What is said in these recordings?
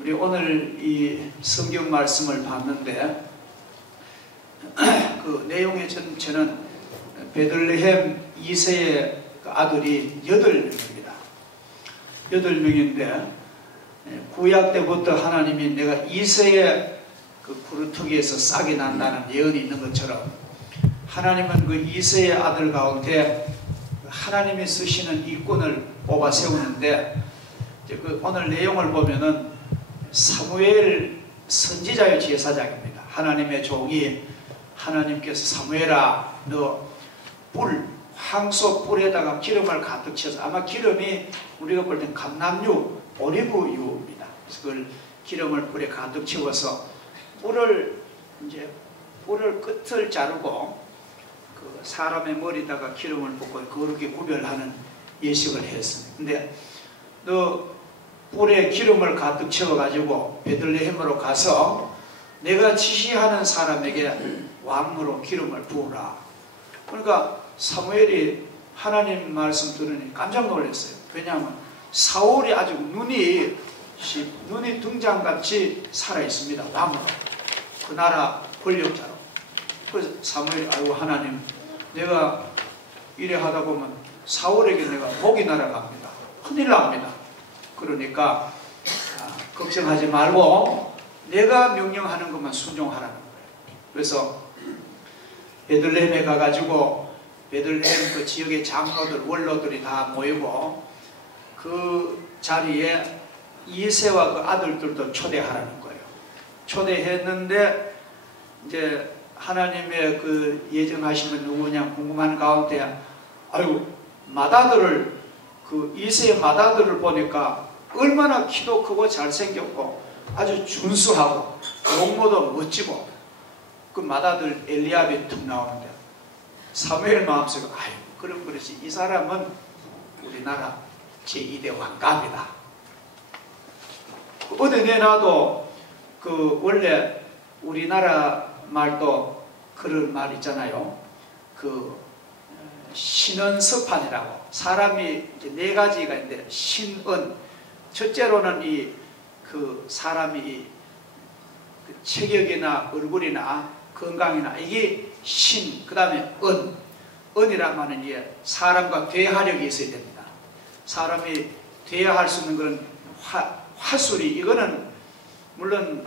우리 오늘 이 성경 말씀을 봤는데 그 내용의 전체는 베들레헴 2세의 아들이 8명입니다. 8명인데 구약 때부터 하나님이 내가 2세의 그 구루터기에서 싹이 난다는 예언이 있는 것처럼 하나님은 그 2세의 아들 가운데 하나님이 쓰시는 이꾼을 뽑아 세우는데 그 오늘 내용을 보면은 사무엘 선지자의 제사장입니다. 하나님의 종이 하나님께서 사무엘아 너 황소 뿔에다가 기름을 가득 채워서 아마 기름이 우리가 볼 땐 감람유 올리브유입니다. 그래서 그걸 기름을 뿔에 가득 채워서 뿔을 끝을 자르고 그 사람의 머리다가 기름을 붓고 그렇게 구별하는 예식을 했습니다. 근데 너 뿔에 기름을 가득 채워가지고 베들레헴으로 가서 내가 지시하는 사람에게 왕으로 기름을 부으라. 그러니까 사무엘이 하나님 말씀 들으니 깜짝 놀랐어요. 왜냐하면 사울이 아주 눈이 등장같이 살아있습니다. 왕으로 그 나라 권력자로. 그래서 사무엘이 아이고 하나님 내가 이래 하다 보면 사울에게 내가 복이 날아갑니다. 큰일 납니다. 그러니까 걱정하지 말고 내가 명령하는 것만 순종하라는 거예요. 그래서 베들레헴에 가가지고 베들레헴 그 지역의 장로들 원로들이 다 모이고 그 자리에 2세와 그 아들들도 초대하라는 거예요. 초대했는데 이제 하나님의 그 예정하시면 누구냐 궁금한 가운데 아유 맏아들을 그 2세의 맏아들을 보니까 얼마나 키도 크고 잘생겼고 아주 준수하고 용모도 멋지고 그 맏아들 엘리압이 툭 나오는데 사무엘 마음속에 아유 그럼 그렇지 이 사람은 우리나라 제2대 왕갑이다. 어디 내놔도 그 원래 우리나라 말도 그런 말 있잖아요. 그 신은서판이라고 사람이 이제 4가지가 있는데 신은 첫째로는 이 그 사람이 그 체격이나 얼굴이나 건강이나 이게 신, 그 다음에 은이란 말은 이게 사람과 대화력이 있어야 됩니다. 사람이 대화할 수 있는 그런 화술이 이거는 물론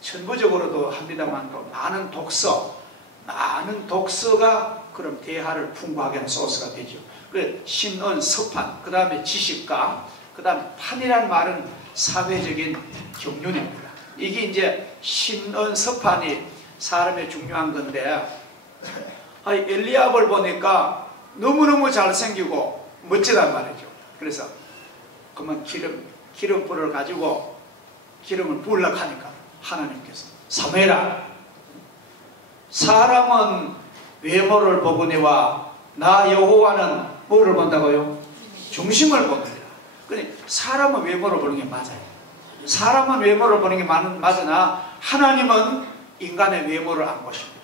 천부적으로도 합니다만 또 많은 독서가 그럼 대화를 풍부하게 하는 소스가 되죠. 그래 신은 서판, 그 다음에 지식가, 그 다음 판이라는 말은 사회적인 경륜입니다. 이게 이제 신은 서판이 사람의 중요한 건데 엘리압을 보니까 너무너무 잘생기고 멋지단 말이죠. 그래서 그러면 기름불을 가지고 기름을 부으려고 하니까 하나님께서 사무엘아 사람은 외모를 보거니와 나 여호와는 뭐를 본다고요? 중심을 보느니라. 그러니 사람은 외모를 보는 게 맞아요. 사람은 외모를 보는 게 맞으나 하나님은 인간의 외모를 안 보십니다.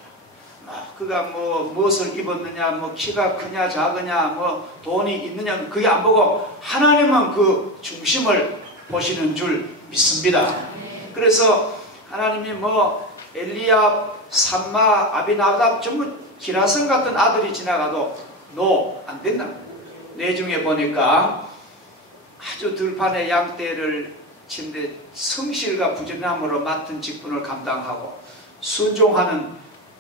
그가 무엇을 입었느냐, 키가 크냐 작으냐, 돈이 있느냐 그게 안 보고 하나님은 그 중심을 보시는 줄 믿습니다. 그래서 하나님이 엘리압, 삼마, 아비나답 전부 기라성 같은 아들이 지나가도 안 된다. 내중에 보니까 아주 들판에 양떼를 치는데 성실과 부지런함으로 맡은 직분을 감당하고 순종하는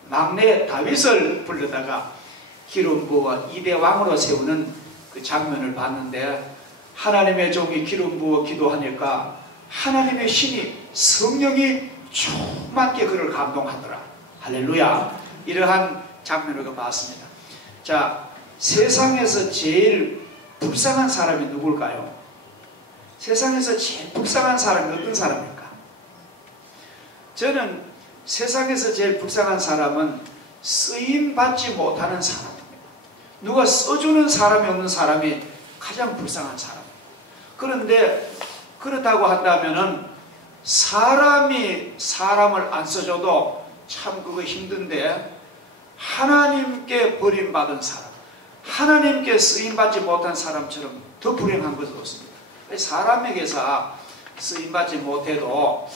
막내 다윗을 불러다가 기름 부어 2대 왕으로 세우는 그 장면을 봤는데 하나님의 종이 기름 부어 기도하니까 하나님의 신이 성령이 충만하게 그를 감동하더라. 할렐루야. 이러한 장면을 봤습니다. 자, 세상에서 제일 불쌍한 사람이 누굴까요? 세상에서 제일 불쌍한 사람이 어떤 사람일까? 저는 세상에서 제일 불쌍한 사람은 쓰임받지 못하는 사람입니다. 누가 써주는 사람이 없는 사람이 가장 불쌍한 사람. 그런데 그렇다고 한다면은 사람이 사람을 안 써줘도 참 그거 힘든데 하나님께 버림받은 사람, 하나님께 쓰임받지 못한 사람처럼 더 불행한 것은 없습니다. 사람에게서 쓰임받지 못해도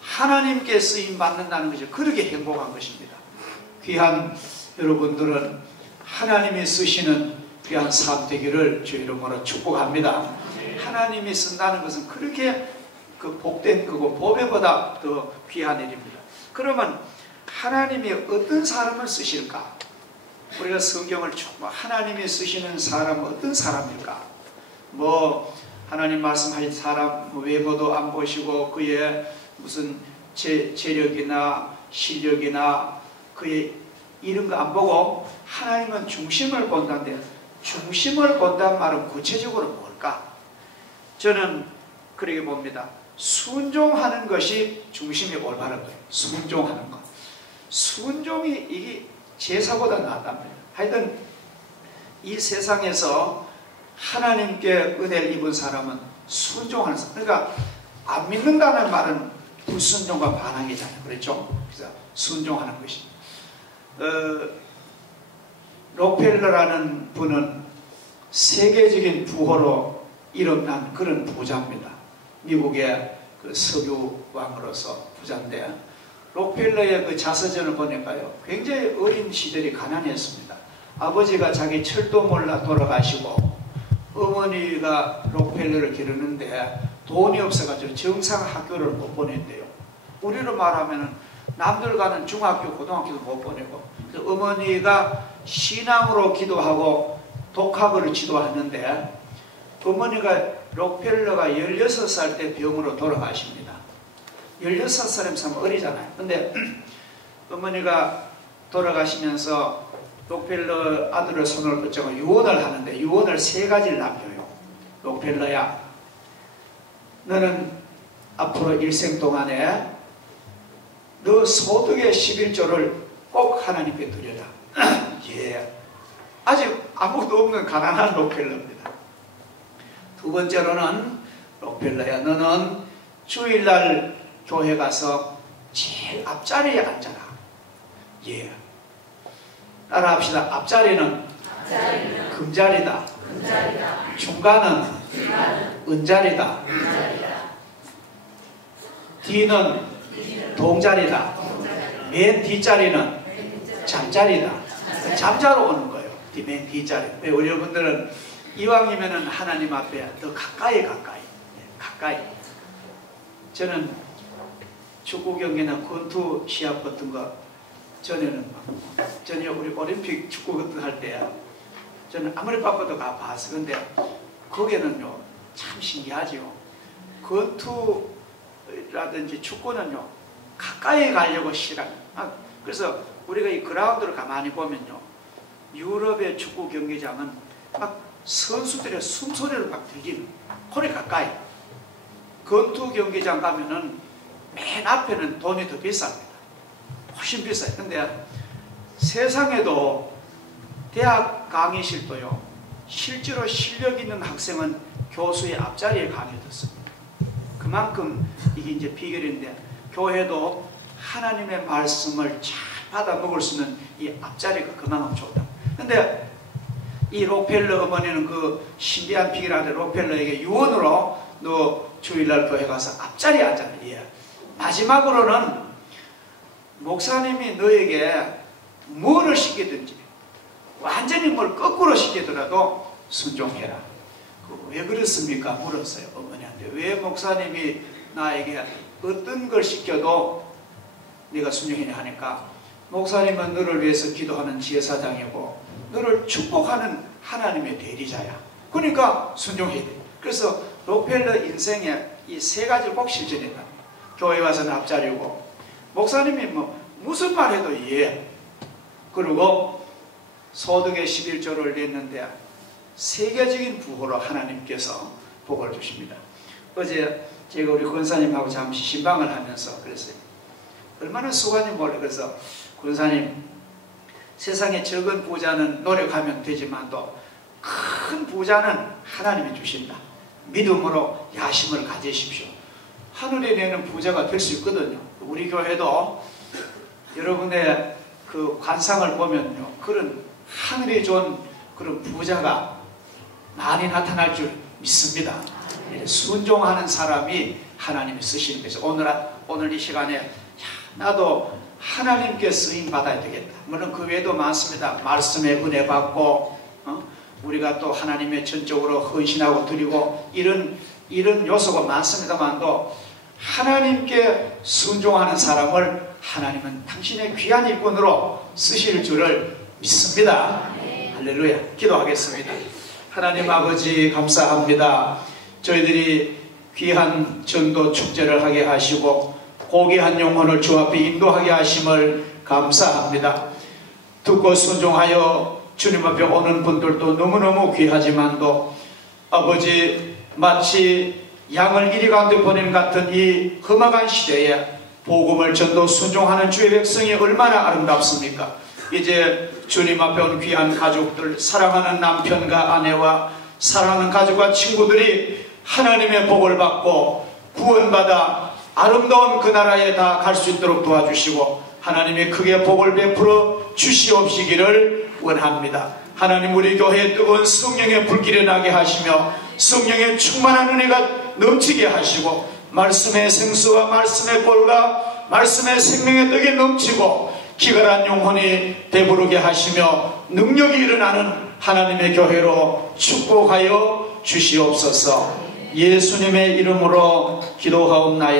하나님께 쓰임받는다는 것이 그렇게 행복한 것입니다. 귀한 여러분들은 하나님이 쓰시는 귀한 삶 되기를 주 이름으로 축복합니다. 하나님이 쓴다는 것은 그렇게 그 복된 거고 보배보다 더 귀한 일입니다. 그러면 하나님이 어떤 사람을 쓰실까? 우리가 성경을 쭉 하나님이 쓰시는 사람은 어떤 사람일까? 뭐 하나님 말씀하신 사람 외모도 안 보시고 그의 무슨 재력이나 실력이나 그의 이런 거 안 보고 하나님은 중심을 본다는데, 중심을 본다는 말은 구체적으로 뭘까? 저는 그렇게 봅니다. 순종하는 것이 중심이 올바른 거예요. 순종하는 것. 순종이 이게 제사보다 낫단 말이에요. 하여튼 이 세상에서 하나님께 은혜를 입은 사람은 순종하는 사람. 그러니까 안 믿는다는 말은 불순종과 반항이잖아요. 그렇죠? 그래서 순종하는 것이. 록펠러라는 분은 세계적인 부호로 이름난 그런 부자입니다. 미국의 그 석유왕으로서 부자인데, 록펠러의 그 자서전을 보니까요, 굉장히 어린 시절이 가난했습니다. 아버지가 자기 철도 몰라 돌아가시고 어머니가 록펠러를 기르는데 돈이 없어가지고 정상 학교를 못 보낸대요. 우리로 말하면 남들 가는 중학교, 고등학교도 못 보내고, 어머니가 신앙으로 기도하고 독학을 지도하는데, 어머니가 록펠러가 16살 때 병으로 돌아가십니다. 16살이면 어리잖아요. 근데 어머니가 돌아가시면서 록펠러 아들의 손을 붙잡고 유언을 하는데, 유언을 3가지를 남겨요. 록펠러야, 너는 앞으로 일생 동안에 너 소득의 11조를 꼭 하나님께 드려라. 예. 아직 아무것도 없는 가난한 록펠러입니다. 두 번째로는, 록펠러야, 너는 주일날 교회 가서 제일 앞자리에 앉아라. 예. 따라 합시다. 앞자리는 금자리다. 중간은 은자리다. 뒤는 동자리다. 맨 뒷자리는 잠자리다. 잠자러 오는 거예요. 맨 뒷자리. 우리 여러분들은 이왕이면은 하나님 앞에 더 가까이 저는 축구 경기나 권투 시합 같은 거 전에는 우리 올림픽 축구 같은 할 때 저는 아무리 바빠도 봤어. 근데 거기는요 참 신기하죠. 권투라든지 축구는요 가까이 가려고 시간. 그래서 우리가 이 그라운드를 가만히 보면요, 유럽의 축구 경기장은 막 선수들의 숨소리를 막 들리는, 거리 가까이. 권투 경기장 가면은 맨 앞에는 돈이 더 비쌉니다. 훨씬 비싸요. 근데 세상에도 대학 강의실도요, 실제로 실력 있는 학생은 교수의 앞자리에 강의 듣습니다. 그만큼 이게 이제 비결인데, 교회도 하나님의 말씀을 잘 받아 먹을 수 있는 이 앞자리가 그만큼 좋다. 근데 이 록펠러 어머니는 그 신비한 비결한테 록펠러에게 유언으로 너 주일날 교회 가서 앞자리에 앉아라. 예. 마지막으로는 목사님이 너에게 뭐를 시키든지 완전히 뭘 거꾸로 시키더라도 순종해라. 왜 그렇습니까? 물었어요. 어머니한테. 왜 목사님이 나에게 어떤 걸 시켜도 네가 순종해야 하니까, 목사님은 너를 위해서 기도하는 지혜사장이고 너를 축복하는 하나님의 대리자야. 그러니까 순종해야 돼. 그래서 록펠러 인생에 이 3가지를 꼭 실천했다. 교회 와서는 앞자리고, 목사님이 무슨 말 해도 예. 그리고 소득의 11조를 냈는데 세계적인 부호로 하나님께서 복을 주십니다. 어제 제가 우리 권사님하고 잠시 신방을 하면서 그랬어요. 얼마나 수고하는지 몰라요. 그래서 권사님, 세상에 적은 부자는 노력하면 되지만 또 큰 부자는 하나님이 주신다. 믿음으로 야심을 가지십시오. 하늘에 내는 부자가 될 수 있거든요. 우리 교회도 여러분의 그 관상을 보면요, 그런 하늘에 준 그런 부자가 많이 나타날 줄 믿습니다. 순종하는 사람이 하나님이 쓰시는 것이죠. 오늘 이 시간에 야, 나도 하나님께 쓰임 받아야 되겠다. 물론 그 외에도 많습니다. 말씀의 은혜 받고 우리가 또 하나님의 전적으로 헌신하고 드리고 이런 요소가 많습니다만도 하나님께 순종하는 사람을 하나님은 당신의 귀한 일꾼으로 쓰실 줄을 믿습니다. 할렐루야. 기도하겠습니다. 하나님 아버지 감사합니다. 저희들이 귀한 전도 축제를 하게 하시고 고귀한 영혼을 주 앞에 인도하게 하심을 감사합니다. 듣고 순종하여 주님 앞에 오는 분들도 너무너무 귀하지만도 아버지 마치 양을 이리 가운데 보내는 같은 이 험악한 시대에 복음을 전도 순종하는 주의 백성이 얼마나 아름답습니까? 이제 주님 앞에 온 귀한 가족들, 사랑하는 남편과 아내와 사랑하는 가족과 친구들이 하나님의 복을 받고 구원받아 아름다운 그 나라에 다 갈 수 있도록 도와주시고 하나님의 크게 복을 베풀어 주시옵시기를 원합니다. 하나님 우리 교회에 뜨거운 성령의 불길이 나게 하시며 성령의 충만한 은혜가 넘치게 하시고 말씀의 생수와 말씀의 꼴과 말씀의 생명의 떡이 넘치고 기갈한 영혼이 배부르게 하시며 능력이 일어나는 하나님의 교회로 축복하여 주시옵소서. 예수님의 이름으로 기도하옵나이다.